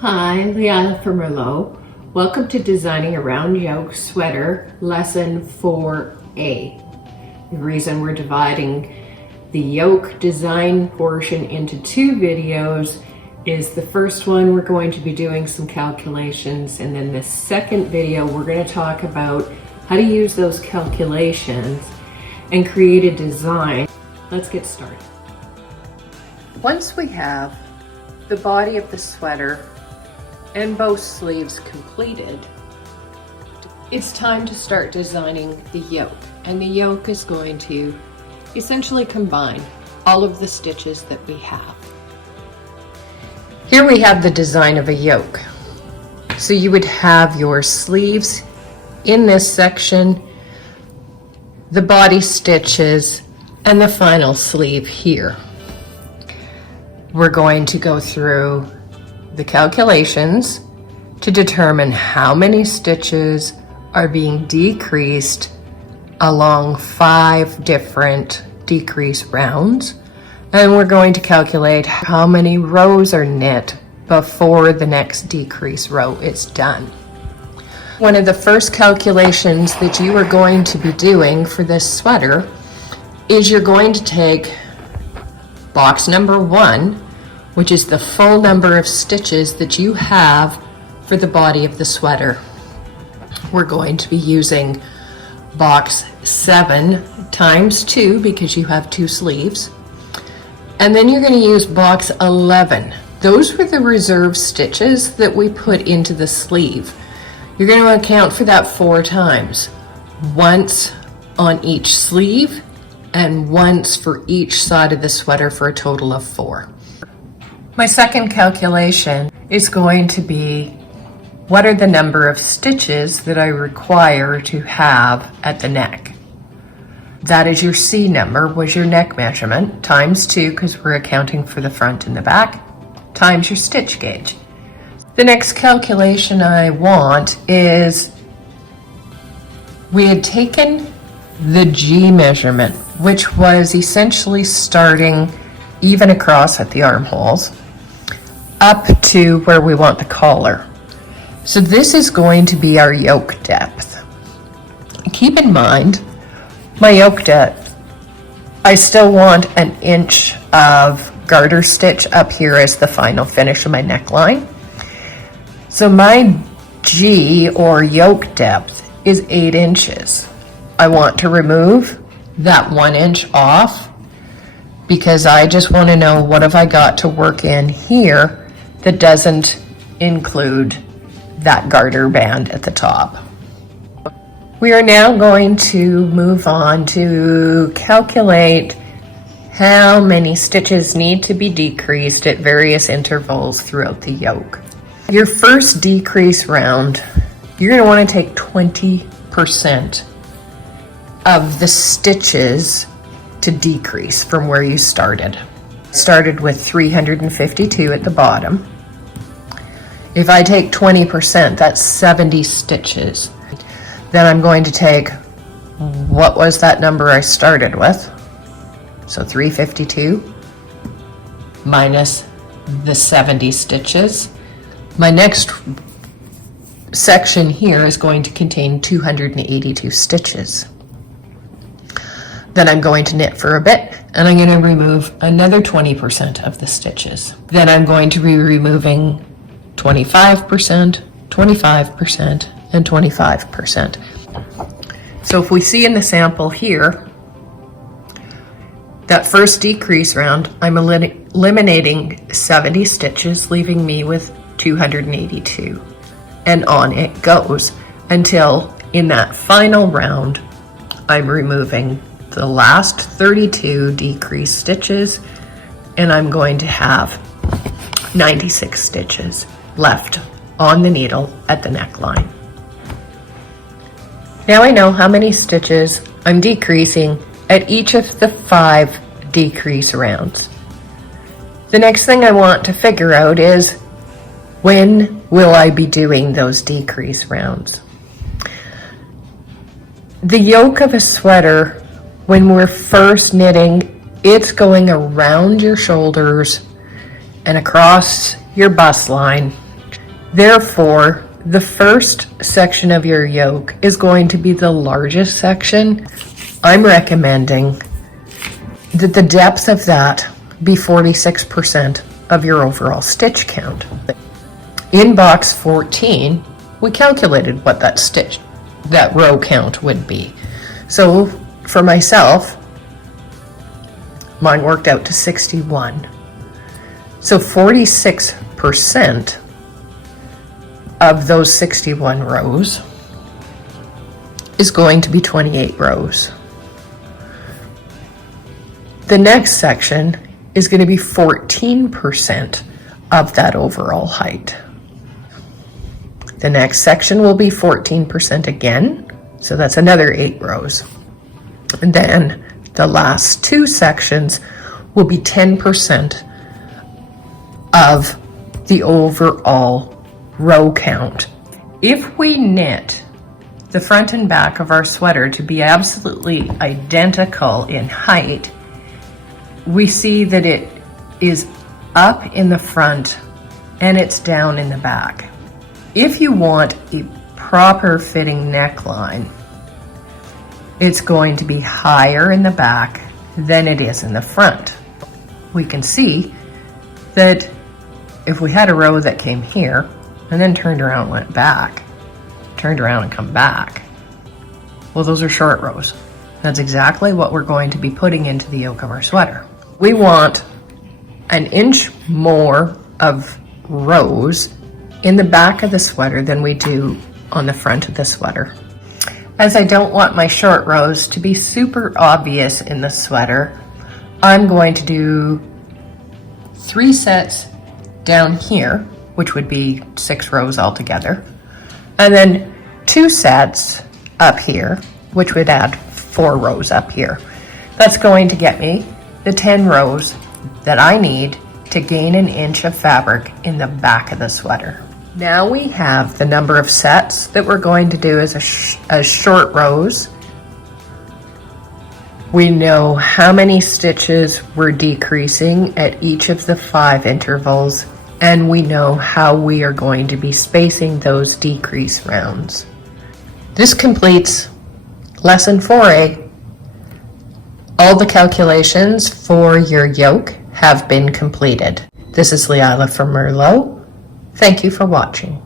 Hi, Leah from Murlo. Welcome to Designing a Round Yoke Sweater, Lesson 4A. The reason we're dividing the yoke design portion into two videos is the first one we're going to be doing some calculations, and then the second video we're going to talk about how to use those calculations and create a design. Let's get started. Once we have the body of the sweater and both sleeves completed, it's time to start designing the yoke. And the yoke is going to essentially combine all of the stitches that we have. Here we have the design of a yoke. So you would have your sleeves in this section, the body stitches, and the final sleeve here. We're going to go through the calculations to determine how many stitches are being decreased along 5 different decrease rounds, and we're going to calculate how many rows are knit before the next decrease row is done. One of the first calculations that you are going to be doing for this sweater is you're going to take box number 1, which is the full number of stitches that you have for the body of the sweater. We're going to be using box 7 times 2 because you have 2 sleeves. And then you're going to use box 11. Those were the reserve stitches that we put into the sleeve. You're going to account for that 4 times. Once on each sleeve and once for each side of the sweater for a total of 4. My second calculation is going to be what are the number of stitches that I require to have at the neck. That is your C number, was your neck measurement, times 2 because we're accounting for the front and the back, times your stitch gauge. The next calculation I want is we had taken the G measurement, which was essentially starting even across at the armholes up to where we want the collar. So this is going to be our yoke depth. Keep in mind, my yoke depth, I still want an inch of garter stitch up here as the final finish of my neckline. So my G or yoke depth is 8 inches. I want to remove that 1 inch off because I just want to know what have I got to work in here that doesn't include that garter band at the top. We are now going to move on to calculate how many stitches need to be decreased at various intervals throughout the yoke. Your first decrease round, you're going to want to take 20% of the stitches to decrease from where you started. Started with 352 at the bottom. If I take 20%, that's 70 stitches. Then I'm going to take, what was that number I started with? So 352 minus the 70 stitches. My next section here is going to contain 282 stitches. Then I'm going to knit for a bit, and I'm going to remove another 20% of the stitches. Then I'm going to be removing 25%, 25%, and 25%. So if we see in the sample here, that first decrease round, I'm eliminating 70 stitches, leaving me with 282. And on it goes until in that final round, I'm removing the last 32 decreased stitches, and I'm going to have 96 stitches left on the needle at the neckline. Now I know how many stitches I'm decreasing at each of the 5 decrease rounds. The next thing I want to figure out is when will I be doing those decrease rounds? The yoke of a sweater, when we're first knitting, it's going around your shoulders and across your bust line Therefore, the first section of your yoke is going to be the largest section. I'm recommending that the depth of that be 46% of your overall stitch count. In box 14, we calculated what that row count would be. So for myself, mine worked out to 61. So 46% of those 61 rows is going to be 28 rows. The next section is going to be 14% of that overall height. The next section will be 14% again, so that's another 8 rows. And then the last 2 sections will be 10% of the overall row count. If we knit the front and back of our sweater to be absolutely identical in height, we see that it is up in the front and it's down in the back. If you want a proper fitting neckline, it's going to be higher in the back than it is in the front. We can see that if we had a row that came here and then turned around and went back, turned around and come back, well, those are short rows. That's exactly what we're going to be putting into the yoke of our sweater. We want an inch more of rows in the back of the sweater than we do on the front of the sweater. As I don't want my short rows to be super obvious in the sweater, I'm going to do 3 sets down here, which would be 6 rows altogether, and then 2 sets up here, which would add 4 rows up here. That's going to get me the 10 rows that I need to gain an inch of fabric in the back of the sweater. Now we have the number of sets that we're going to do as short rows. We know how many stitches we're decreasing at each of the 5 intervals, and we know how we are going to be spacing those decrease rounds. This completes lesson 4A. All the calculations for your yoke have been completed. This is Leila from Murlo. Thank you for watching.